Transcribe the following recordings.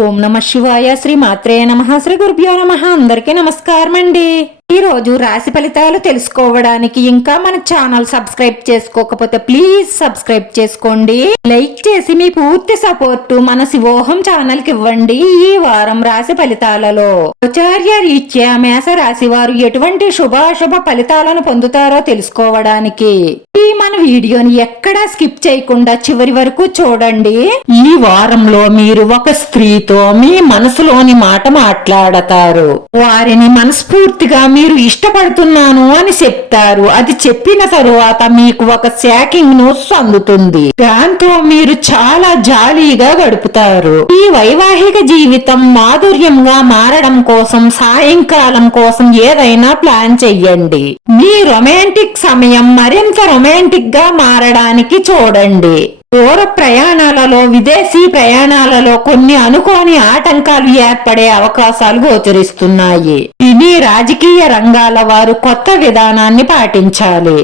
ఓం నమ శివాయ శ్రీ మాత్రే నమ శ్రీ గురుభ్యో నమ అందరికీ నమస్కారం అండి ఈరోజు రాశి ఫలితాలు తెలుసుకోవడానికి ఇంకా మన ఛానల్ సబ్స్క్రైబ్ చేసుకోకపోతే ప్లీజ్ సబ్స్క్రైబ్ చేసుకోండి లైక్ చేసి మీ పూర్తి సపోర్ట్ మన శివోహం ఛానల్ కి ఇవ్వండి ఈ వారం రాశి ఫలితాలలో ఆచార్య రీత్యా మేస రాశి వారు ఎటువంటి శుభాశుభ ఫలితాలను పొందుతారో తెలుసుకోవడానికి వీడియోని ఎక్కడా స్కిప్ చేయకుండా చివరి వరకు చూడండి ఈ వారంలో మీరు ఒక స్త్రీతో మీ మనసులోని మాట మాట్లాడతారు వారిని మనస్ఫూర్తిగా మీరు ఇష్టపడుతున్నాను అని చెప్తారు అది చెప్పిన తరువాత మీకు ఒక శాకింగ్ న్యూస్ అందుతుంది దాంతో మీరు చాలా జాలీగా గడుపుతారు ఈ వైవాహిక జీవితం మాధుర్యంగా మారడం కోసం సాయంకాలం కోసం ఏదైనా ప్లాన్ చెయ్యండి మీ రొమాంటిక్ సమయం మరింత రొమాంటిక్ సరిగ్గా మారడానికి చూడండి దూర ప్రయాణాలలో విదేశీ ప్రయాణాలలో కొన్ని అనుకోని ఆటంకాలు ఏర్పడే అవకాశాలు గోచరిస్తున్నాయి ఇది రాజకీయ రంగాల వారు కొత్త విధానాన్ని పాటించాలి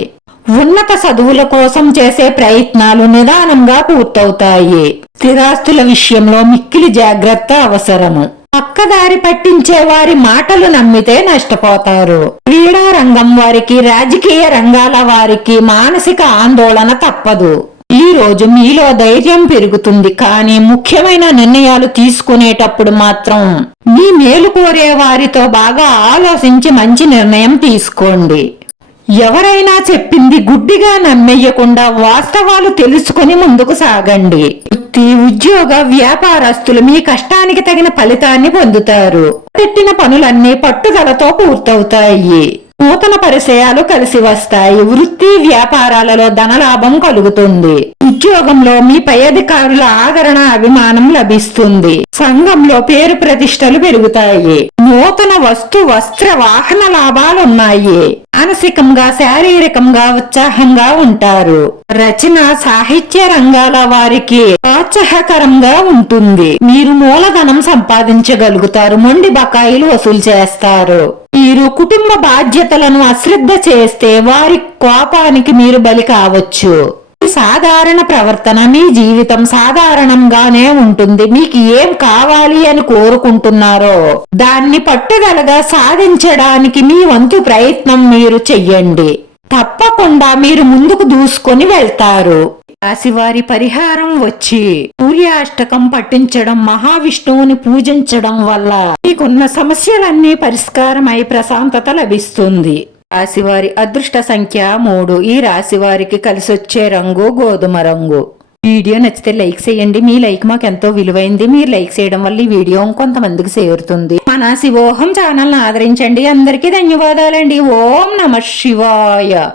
ఉన్నత చదువుల కోసం చేసే ప్రయత్నాలు నిదానంగా పూర్తవుతాయి స్థిరాస్తుల విషయంలో మిక్కిలి జాగ్రత్త అవసరము పక్కదారి పట్టించే వారి మాటలు నమ్మితే నష్టపోతారు క్రీడా రంగం వారికి రాజకీయ రంగాల వారికి మానసిక ఆందోళన తప్పదు ఈ రోజు మీలో ధైర్యం పెరుగుతుంది కానీ ముఖ్యమైన నిర్ణయాలు తీసుకునేటప్పుడు మాత్రం మీ మేలు కోరే వారితో బాగా ఆలోచించి మంచి నిర్ణయం తీసుకోండి ఎవరైనా చెప్పింది గుడ్డిగా నమ్మేయకుండా వాస్తవాలు తెలుసుకుని ముందుకు సాగండి వృత్తి ఉద్యోగ వ్యాపారస్తులు మీ కష్టానికి తగిన ఫలితాన్ని పొందుతారు పెట్టిన పనులన్నీ పట్టుదలతో పూర్తవుతాయి నూతన పరిచయాలు కలిసి వస్తాయి వృత్తి వ్యాపారాలలో ధనలాభం కలుగుతుంది ఉద్యోగంలో మీ పై అధికారుల ఆదరణ అభిమానం లభిస్తుంది సంఘంలో పేరు ప్రతిష్టలు పెరుగుతాయి నూతన వస్తు వస్త్ర వాహన లాభాలున్నాయి మానసికంగా శారీరకంగా ఉత్సాహంగా ఉంటారు రచన సాహిత్య రంగాల వారికి ప్రోత్సాహకరంగా ఉంటుంది మీరు మూలధనం సంపాదించగలుగుతారు మొండి బకాయిలు వసూలు చేస్తారు మీరు కుటుంబ బాధ్యతలను అశ్రద్ధ చేస్తే వారి కోపానికి మీరు బలి కావచ్చు సాధారణ ప్రవర్తన మీ జీవితం సాధారణంగానే ఉంటుంది మీకు ఏం కావాలి అని కోరుకుంటున్నారో దాన్ని పట్టుదలగా సాధించడానికి మీ వంతు ప్రయత్నం మీరు చెయ్యండి తప్పకుండా మీరు ముందుకు దూసుకొని వెళ్తారు రాశివారి పరిహారం వచ్చి సూర్యాష్టకం పట్టించడం మహావిష్ణువుని పూజించడం వల్ల మీకున్న సమస్యలన్నీ పరిష్కారమై ప్రశాంతత లభిస్తుంది రాశివారి అదృష్ట సంఖ్య మూడు ఈ రాశివారికి కలిసొచ్చే రంగు గోధుమ రంగు వీడియో నచ్చితే లైక్ చేయండి మీ లైక్ మాకు ఎంతో విలువైంది మీరు లైక్ చేయడం వల్ల ఈ వీడియో కొంతమందికి చేరుతుంది మన శివోహం ఛానల్ ఆదరించండి అందరికీ ధన్యవాదాలండి ఓం నమ శివాయ